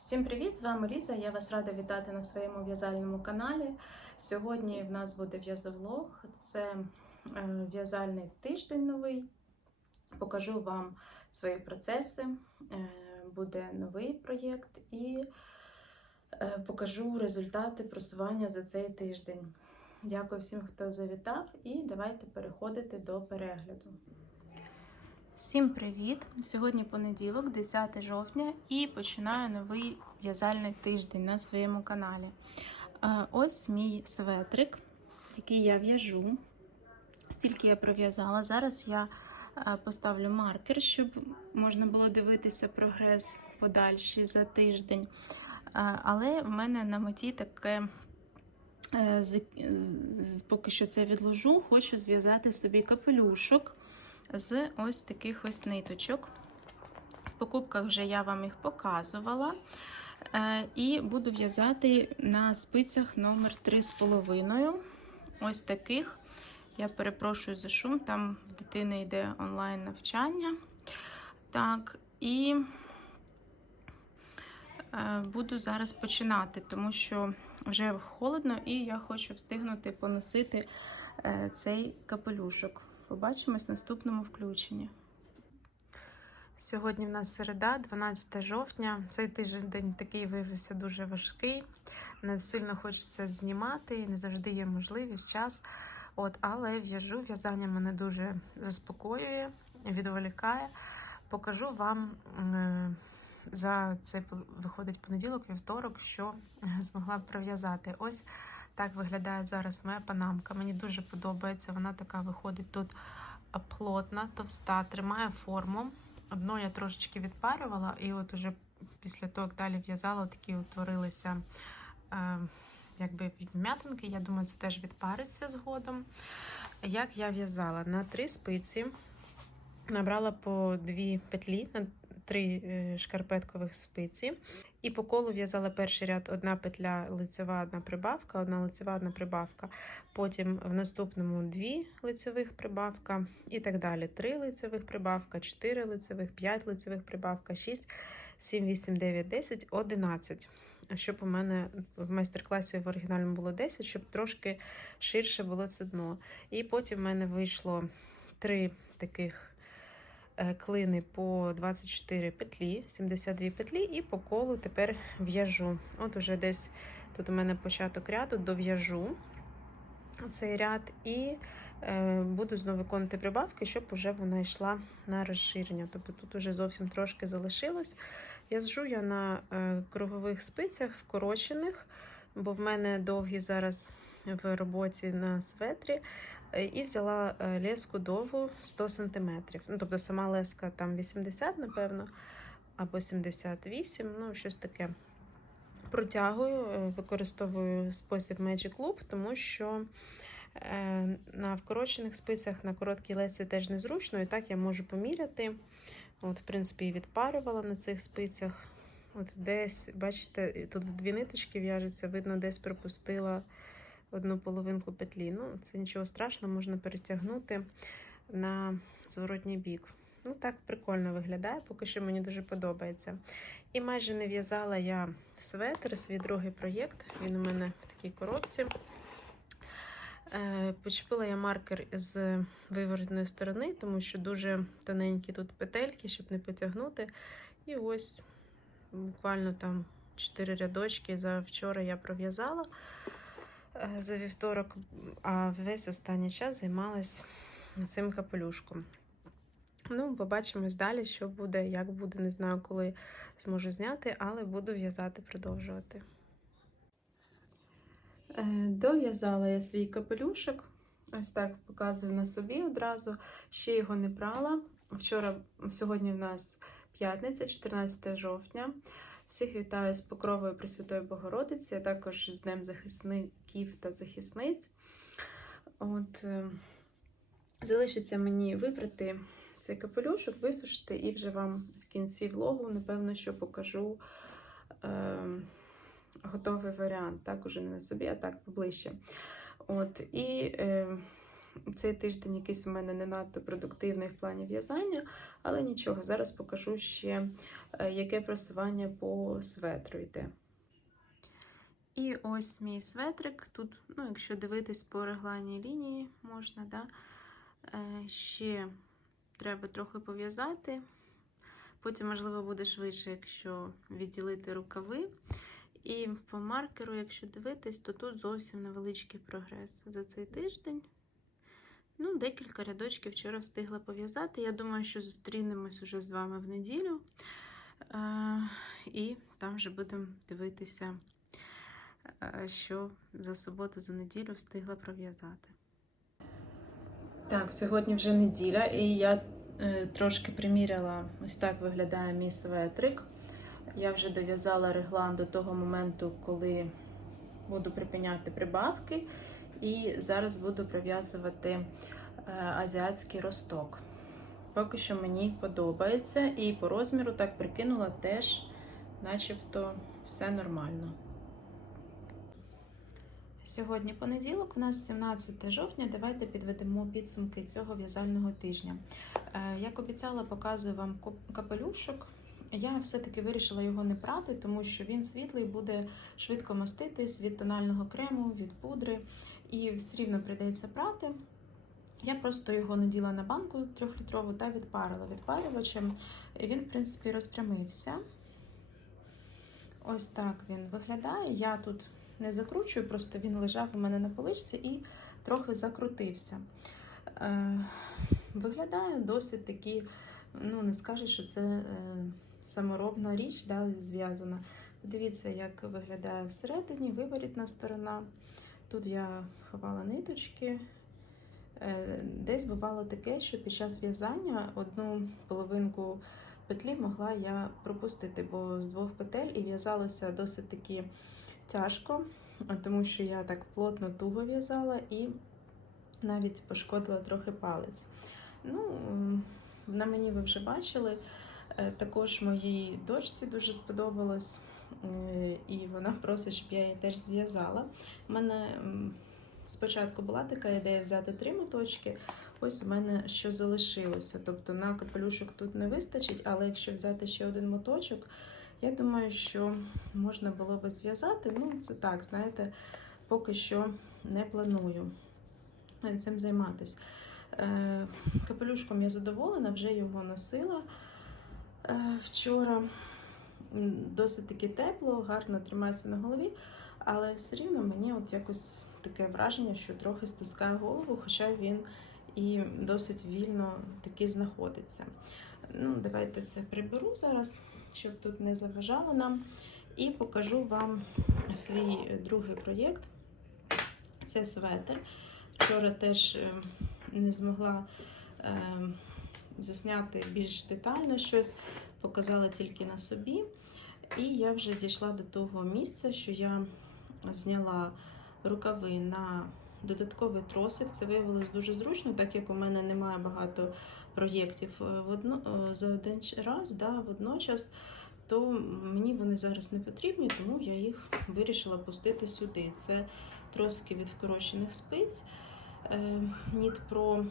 Всім привіт! З вами Ліза. Я вас рада вітати на своєму в'язальному каналі. Сьогодні в нас буде в'язовлог. Це е, в'язальний тиждень новий. Покажу вам свої процеси. Е, Буде новий проєкт і е, покажу результати просування за цей тиждень. Дякую всім, хто завітав, і давайте переходити до перегляду. Всім привіт! Сьогодні понеділок, 10 жовтня, і починаю новий в'язальний тиждень на своєму каналі. Е, Ось мій светрик, який я в'яжу. Стільки я пров'язала. Зараз я е, поставлю маркер, щоб можна було дивитися прогрес подальший за тиждень. Е, Але в мене на меті таке. Поки що це відложу, хочу зв'язати собі капелюшок з ось таких ось ниточок. В покупках вже я вам їх показувала. Е, І буду в'язати на спицях номер 3,5. Ось таких. Я перепрошую за шум, там в дитини йде онлайн навчання. Так, і е, буду зараз починати, тому що вже холодно і я хочу встигнути поносити е, цей капелюшок. Побачимось в наступному включенні. Сьогодні в нас середа, 12 жовтня. Цей тиждень такий виявився дуже важкий. Не сильно хочеться знімати, і не завжди є можливість, час. От, але в'яжу, в'язання мене дуже заспокоює, відволікає. Покажу вам е, за цей виходить понеділок, вівторок, що змогла прив'язати. Ось так виглядає зараз моя панамка. Мені дуже подобається. Вона така виходить тут плотна, товста, тримає форму. Одно я трошечки відпарювала, і от уже після того, як далі в'язала, такі утворилися е, якби вм'ятинки. Я думаю, це теж відпариться згодом. Як я в'язала? На три спиці набрала по дві петлі на три е, шкарпеткових спиці. І по колу в'язала перший ряд одна петля лицева, одна прибавка, одна лицева, одна прибавка. Потім в наступному дві лицевих прибавка і так далі. Три лицевих прибавка, 4 лицевих, 5 лицевих прибавка, 6, 7, 8, 9, 10, 11. Щоб у мене в майстер-класі в оригінальному було 10, щоб трошки ширше було це дно. І потім в мене вийшло три таких клини по 24 петлі, 72 петлі, і по колу тепер в'яжу. От уже десь тут у мене початок ряду, дов'яжу цей ряд і е, буду знову виконувати прибавки, щоб уже вона йшла на розширення. Тобто тут уже зовсім трошки залишилось. В'яжу я на е, кругових спицях, вкорочених, бо в мене довгі зараз в роботі на светрі. Е, І взяла е, леску довгу 100 см. Ну, тобто сама леска там 80, напевно, або 78, ну, щось таке. Протягую, е, використовую спосіб Magic Loop, тому що на вкорочених спицях на короткій лесі теж незручно, і так я можу поміряти. От, В принципі, відпарювала на цих спицях. От Десь, бачите, тут дві ниточки в'яжуться, видно, десь пропустила одну половинку петлі. Ну, це нічого страшного, можна перетягнути на зворотній бік. Ну, так прикольно виглядає, поки що мені дуже подобається. І майже не в'язала я светр, свій другий проєкт. Він у мене в такій коробці. Е, Почепила я маркер з виворотної сторони, тому що дуже тоненькі тут петельки, щоб не потягнути. І ось буквально там 4 рядочки за вчора я пров'язала за вівторок, а весь останній час займалась цим капелюшком. Ну, побачимось далі, що буде, як буде, не знаю, коли зможу зняти, але буду в'язати, продовжувати. Е, Дов'язала я свій капелюшок. Ось так показую на собі одразу. Ще його не прала. Вчора, сьогодні в нас п'ятниця, 14 жовтня. Всіх вітаю з покровою Пресвятої Богородиці, а також з Днем захисників та захисниць. От, е, залишиться мені вибрати цей капелюшок, висушити, і вже вам в кінці влогу, напевно, що покажу е, готовий варіант. Так, уже не на собі, а так поближче. От, І е, цей тиждень якийсь у мене не надто продуктивний в плані в'язання, але нічого, зараз покажу ще, е, яке просування по светру йде. І ось мій светрик. Тут, ну, якщо дивитись по регланій лінії, можна, да? Е, ще треба трохи пов'язати. Потім, можливо, буде швидше, якщо відділити рукави. І по маркеру, якщо дивитись, то тут зовсім невеличкий прогрес за цей тиждень. Ну, декілька рядочків вчора встигла пов'язати. Я думаю, що зустрінемось уже з вами в неділю. Е, і там вже будемо дивитися, е, що за суботу, за неділю встигла пров'язати. Так, сьогодні вже неділя, і я е, трошки приміряла, ось так виглядає мій светрик. Я вже дов'язала реглан до того моменту, коли буду припиняти прибавки. І зараз буду пров'язувати е, азіатський росток. Поки що мені подобається, і по розміру так прикинула теж, начебто, все нормально. Сьогодні понеділок, у нас 17 жовтня. Давайте підведемо підсумки цього в'язального тижня. Е, Як обіцяла, показую вам капелюшок. Я все-таки вирішила його не прати, тому що він світлий, буде швидко маститись від тонального крему, від пудри, і все рівно прийдеться прати. Я просто його наділа на банку трьохлітрову та відпарила відпарювачем. І Він, в принципі, розпрямився. Ось так він виглядає. Я тут не закручую, просто він лежав у мене на поличці і трохи закрутився. Е, Виглядає досить такі, ну не скажеш, що це е, саморобна річ, да, зв'язана. Подивіться, як виглядає всередині, виворітна сторона. Тут я ховала ниточки. Е, Десь бувало таке, що під час в'язання одну половинку петлі могла я пропустити, бо з двох петель і в'язалося досить таки тяжко, тому що я так плотно туго в'язала і навіть пошкодила трохи палець. Ну, на мені ви вже бачили. Е, Також моїй дочці дуже сподобалось, і вона просить, щоб я її теж зв'язала. У мене спочатку була така ідея взяти три моточки. Ось у мене що залишилося. Тобто на капелюшок тут не вистачить, але якщо взяти ще один моточок, я думаю, що можна було би зв'язати. Ну, це так, знаєте, поки що не планую цим займатися. Е, Капелюшком я задоволена, вже його носила е, вчора. Досить таки тепло, гарно тримається на голові, але все рівно мені от якось таке враження, що трохи стискає голову, хоча він і досить вільно таки знаходиться. Ну, Давайте це приберу зараз, щоб тут не заважало нам. І покажу вам свій другий проєкт. Це светр. Вчора теж е, не змогла е, засняти більш детально щось, показала тільки на собі. І я вже дійшла до того місця, що я зняла рукави на додатковий тросик. Це виявилось дуже зручно, так як у мене немає багато проєктів е, в е, за один раз, да, водночас, то мені вони зараз не потрібні, тому я їх вирішила пустити сюди. Це тросики від вкорочених спиць е, Нітпро,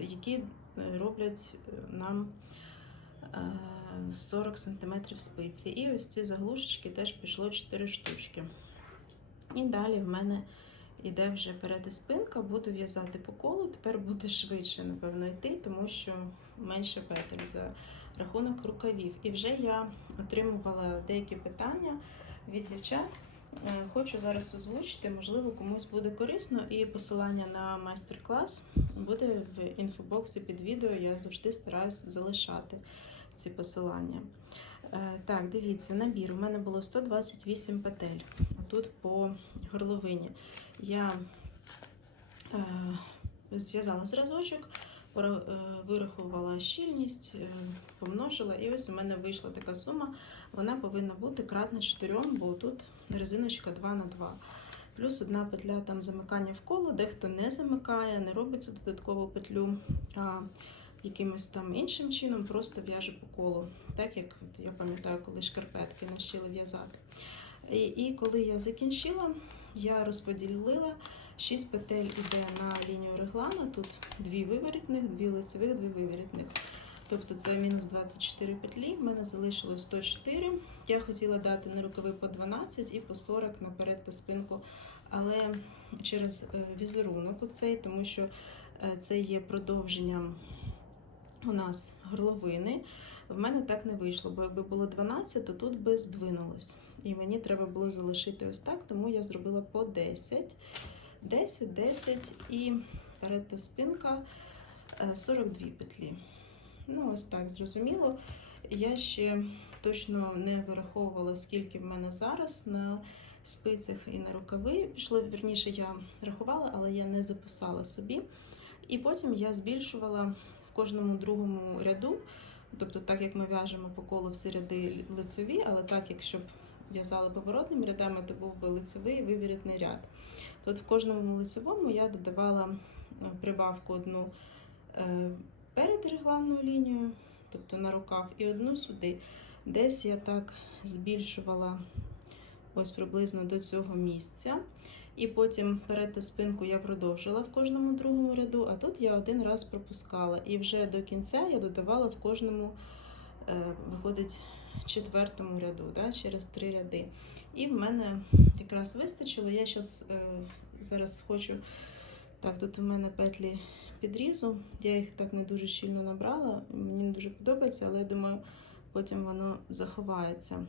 які роблять нам 40 см спиці. І ось ці заглушечки теж пішло 4 штучки. І далі в мене йде вже перед спинка, буду в'язати по колу. Тепер буде швидше, напевно, йти, тому що менше петель за рахунок рукавів. І вже я отримувала деякі питання від дівчат. Е, Хочу зараз озвучити, можливо, комусь буде корисно, і посилання на майстер-клас буде в інфобоксі під відео. Я завжди стараюсь залишати ці посилання. Е, Так, дивіться, набір. У мене було 128 петель. Тут по горловині. Я е, зв'язала зразочок, е, вирахувала щільність, помножила, і ось у мене вийшла така сума. Вона повинна бути кратна 4, бо тут резиночка 2 на 2. Плюс одна петля там замикання в коло, дехто не замикає, не робить цю додаткову петлю, а якимось там іншим чином просто в'яже по колу. Так як я пам'ятаю, коли шкарпетки навчили в'язати. І, і коли я закінчила, я розподілила 6 петель іде на лінію реглана. Тут дві виворітних, дві лицевих, дві виворітних. Тобто це мінус 24 петлі. В мене залишилось 104. Я хотіла дати на рукави по 12 і по 40 наперед та спинку. Але через е, візерунок оцей, тому що е, це є продовженням у нас горловини. В мене так не вийшло, бо якби було 12, то тут би здвинулось. І мені треба було залишити ось так, тому я зробила по 10. 10, 10 і перед та спинка е, 42 петлі. Ну, ось так, зрозуміло. Я ще точно не вираховувала, скільки в мене зараз на спицях і на рукави. Пішло, вірніше, я рахувала, але я не записала собі. І потім я збільшувала кожному другому ряду. Тобто, так як ми в'яжемо по колу всі ряди лицеві, але так, якщо б в'язали поворотними рядами, то був би лицевий і ряд. Тут в кожному лицевому я додавала е, прибавку одну е, перед регланною лінією, тобто на рукав, і одну сюди. Десь я так збільшувала ось приблизно до цього місця. І потім перед спинку я продовжила в кожному другому ряду, а тут я один раз пропускала. І вже до кінця я додавала в кожному, е, виходить, четвертому ряду, да, через три ряди. І в мене якраз вистачило. Я щас, е, зараз хочу. Так, тут у мене петлі підрізу. Я їх так не дуже щільно набрала. Мені не дуже подобається, але я думаю, потім воно заховається.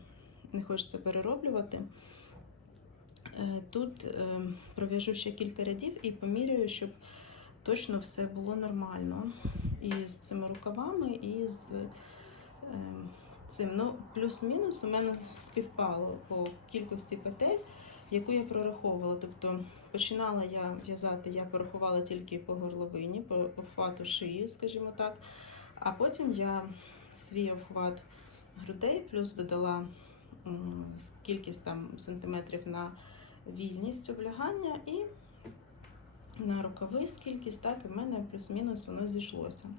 Не хочеться перероблювати. Е, Тут е, пров'яжу ще кілька рядів і поміряю, щоб точно все було нормально. І з цими рукавами, і з е, цим. Ну, плюс-мінус у мене співпало по кількості петель, яку я прораховувала. Тобто починала я в'язати, я порахувала тільки по горловині, по обхвату шиї, скажімо так. А потім я свій обхват грудей плюс додала кількість там сантиметрів на вільність облягання і на рукави скількись, так, і в мене плюс-мінус воно зійшлося.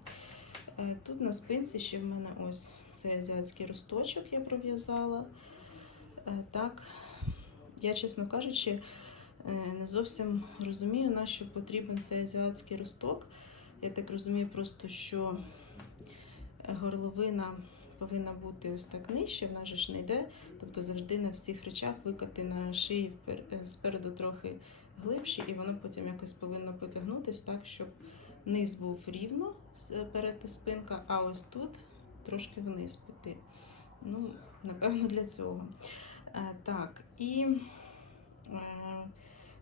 Е, Тут на спинці ще в мене ось цей азіатський росточок я пров'язала. Е, Так, я, чесно кажучи, е, не зовсім розумію, на що потрібен цей азіатський росток. Я так розумію, просто що горловина повинна бути ось так нижче, вона ж не йде. Тобто завжди на всіх речах викати на шиї е, спереду трохи глибше, і воно потім якось повинно потягнутися так, щоб низ був рівно с- перед та спинка, а ось тут трошки вниз піти. Ну, напевно, для цього. Е, так, і е,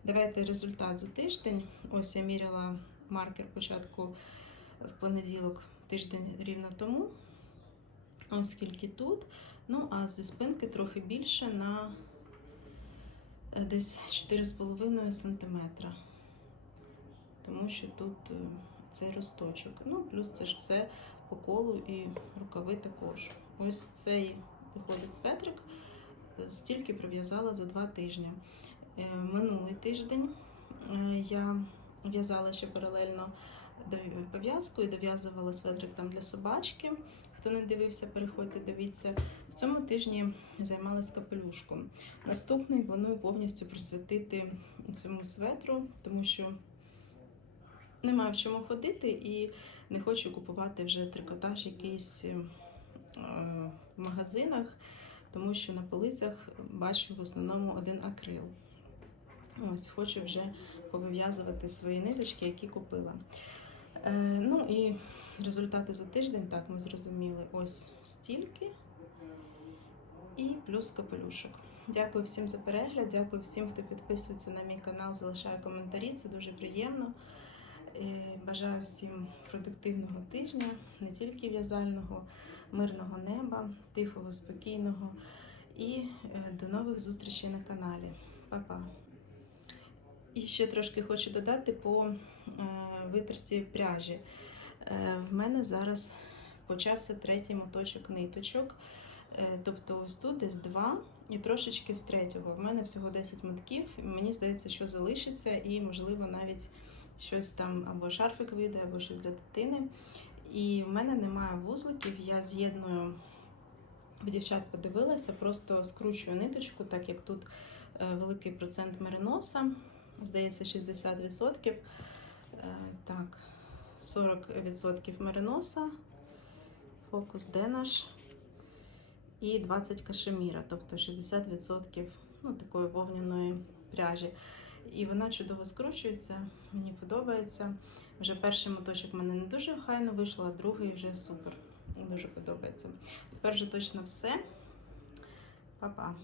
давайте результат за тиждень. Ось я міряла маркер початку в понеділок, тиждень рівно тому. Ось скільки тут. Ну, а зі спинки трохи більше на е, десь 4,5 см. Тому що тут е, цей росточок. Ну, плюс це ж все по колу і рукави також. Ось цей виходить светрик. е, Стільки прив'язала за два тижні. Минулий тиждень я в'язала ще паралельно пов'язку і дов'язувала светрик там для собачки. Хто не дивився, переходьте, дивіться. В цьому тижні займалась капелюшком. Наступний планую повністю присвятити цьому светру, тому що немає в чому ходити і не хочу купувати вже трикотаж якийсь е, в магазинах, тому що на полицях бачу в основному один акрил. Ось хочу вже повив'язувати свої ниточки, які купила. Е, ну і результати за тиждень, так ми зрозуміли, ось стільки і плюс капелюшок. Дякую всім за перегляд, дякую всім, хто підписується на мій канал, залишає коментарі. Це дуже приємно. Е, Бажаю всім продуктивного тижня, не тільки в'язального, мирного неба, тихого, спокійного. І е, до нових зустрічей на каналі. Па-па! І ще трошки хочу додати по е, пряжі. Е, в мене зараз почався третій моточок ниточок. Е, тобто ось тут десь два і трошечки з третього. В мене всього 10 мотків. Мені здається, що залишиться, і, можливо, навіть щось там або шарфик вийде, або щось для дитини. І в мене немає вузликів. Я з'єдную У дівчат подивилася, просто скручую ниточку, так як тут великий процент мериноса, здається, 60%. Так, 40% мериноса, фокус де наш і 20 кашеміра, тобто 60% ну, такої вовняної пряжі. І вона чудово скручується, мені подобається. Вже перший моточок в мене не дуже хайно вийшло, а другий вже супер. Дуже подобається. Тепер вже точно все. Па-па.